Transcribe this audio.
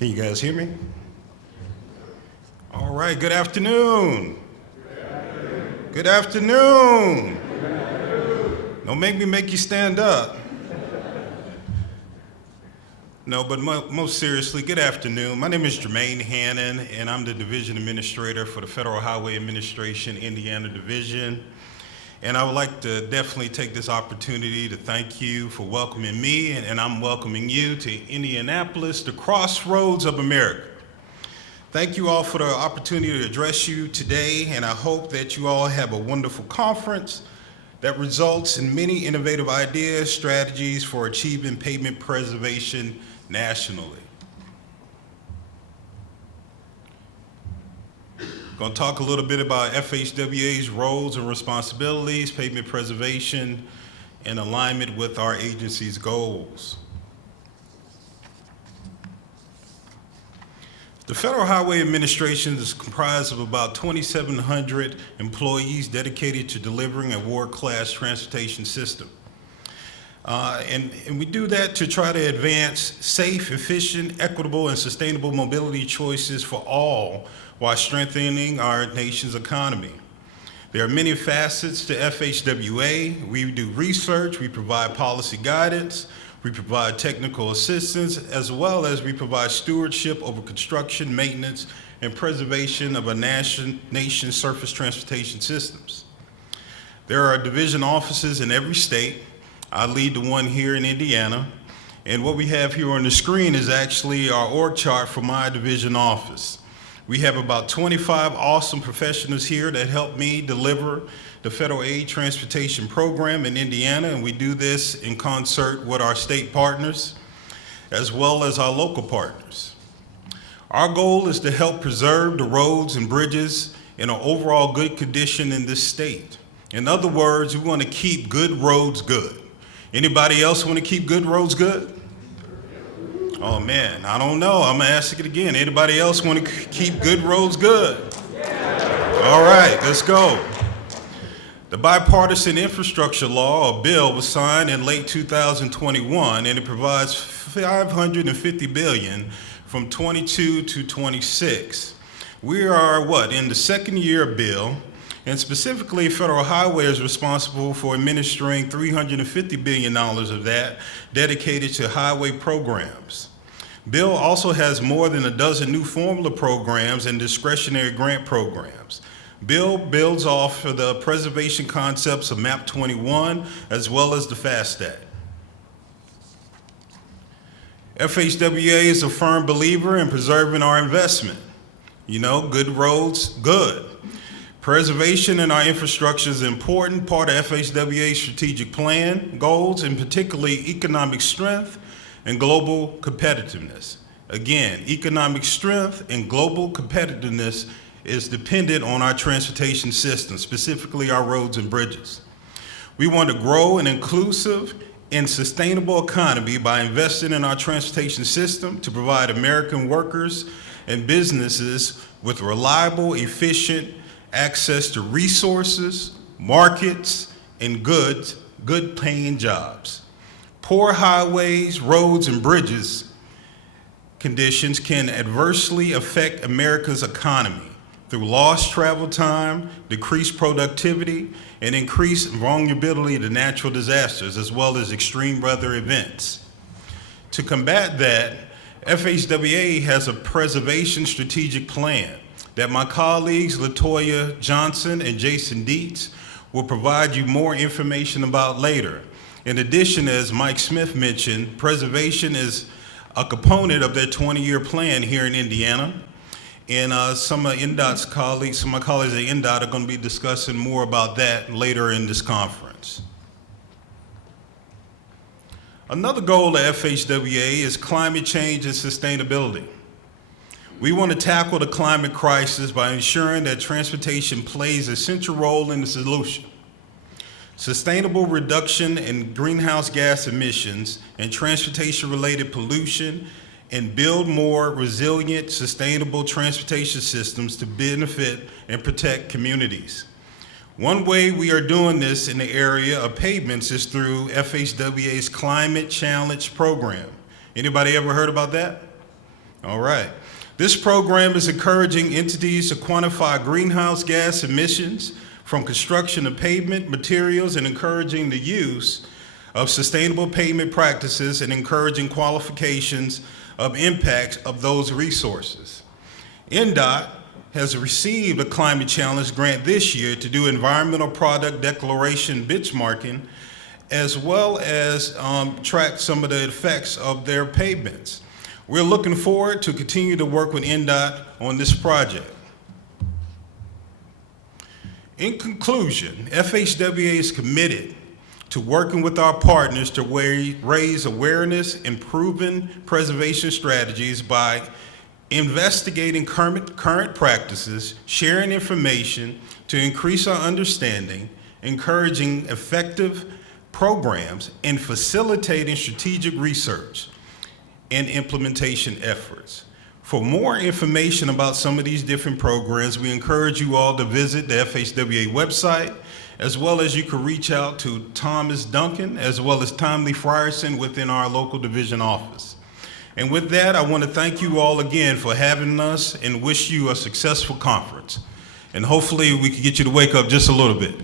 Can you guys hear me? All right, good afternoon. Good afternoon. Don't make me make you stand up. No, but most seriously, good afternoon. My name is Jermaine Hannon, and I'm the Division Administrator for the Federal Highway Administration, Indiana Division. And I would like to definitely take this opportunity to thank you for welcoming me, and I'm welcoming you to Indianapolis, the crossroads of America. Thank you all for the opportunity to address you today, and I hope that you all have a wonderful conference that results in many innovative ideas, strategies for achieving pavement preservation nationally. I'm going to talk a little bit about FHWA's roles and responsibilities, pavement preservation, in alignment with our agency's goals. The Federal Highway Administration is comprised of about 2,700 employees dedicated to delivering a world-class transportation system. And we do that to try to advance safe, efficient, equitable, and sustainable mobility choices for all while strengthening our nation's economy. There are many facets to FHWA. We do research, we provide policy guidance, we provide technical assistance, as well as we provide stewardship over construction, maintenance, and preservation of our nation's surface transportation systems. There are division offices in every state. I lead the one here in Indiana. And what we have here on the screen is actually our org chart for my division office. We have about 25 awesome professionals here that help me deliver the Federal Aid Transportation Program in Indiana, and we do this in concert with our state partners, as well as our local partners. Our goal is to help preserve the roads and bridges in an overall good condition in this state. In other words, we want to keep good roads good. Anybody else want to keep good roads good? Oh man, I don't know. I'm gonna ask it again. Anybody else want to keep good roads good? All right, let's go. The Bipartisan Infrastructure Law, or bill, was signed in late 2021, and it provides $550 billion from 22 to 26. We are in the second year of bill, and specifically Federal Highway is responsible for administering $350 billion of that dedicated to highway programs. Bill also has more than a dozen new formula programs and discretionary grant programs. Bill builds off of the preservation concepts of MAP 21 as well as the FAST Act. FHWA is a firm believer in preserving our investment. You know, good roads, good. Preservation in our infrastructure is an important part of FHWA's strategic plan, goals, and particularly economic strength and global competitiveness. Again, economic strength and global competitiveness is dependent on our transportation system, specifically our roads and bridges. We want to grow an inclusive and sustainable economy by investing in our transportation system to provide American workers and businesses with reliable, efficient access to resources, markets, and good paying jobs. Poor highways, roads, and bridges conditions can adversely affect America's economy through lost travel time, decreased productivity, and increased vulnerability to natural disasters, as well as extreme weather events. To combat that, FHWA has a preservation strategic plan that my colleagues LaToya Johnson and Jason Dietz will provide you more information about later. In addition, as Mike Smith mentioned, preservation is a component of their 20-year plan here in Indiana. And some of NDOT's colleagues, some of my colleagues at NDOT are going to be discussing more about that later in this conference. Another goal of FHWA is climate change and sustainability. We want to tackle the climate crisis by ensuring that transportation plays a central role in the solution. Sustainable reduction in greenhouse gas emissions and transportation-related pollution, and build more resilient, sustainable transportation systems to benefit and protect communities. One way we are doing this in the area of pavements is through FHWA's Climate Challenge program. Anybody ever heard about that? All right. This program is encouraging entities to quantify greenhouse gas emissions from construction of pavement materials and encouraging the use of sustainable pavement practices and encouraging qualifications of impacts of those resources. NDOT has received a Climate Challenge grant this year to do environmental product declaration benchmarking, as well as track some of the effects of their pavements. We're looking forward to continue to work with NDOT on this project. In conclusion, FHWA is committed to working with our partners to raise awareness and proven preservation strategies by investigating current practices, sharing information to increase our understanding, encouraging effective programs, and facilitating strategic research and implementation efforts. For more information about some of these different programs, we encourage you all to visit the FHWA website, as well as you can reach out to Thomas Duncan, as well as Tomley Frierson within our local division office. And with that, I want to thank you all again for having us and wish you a successful conference. And hopefully we can get you to wake up just a little bit.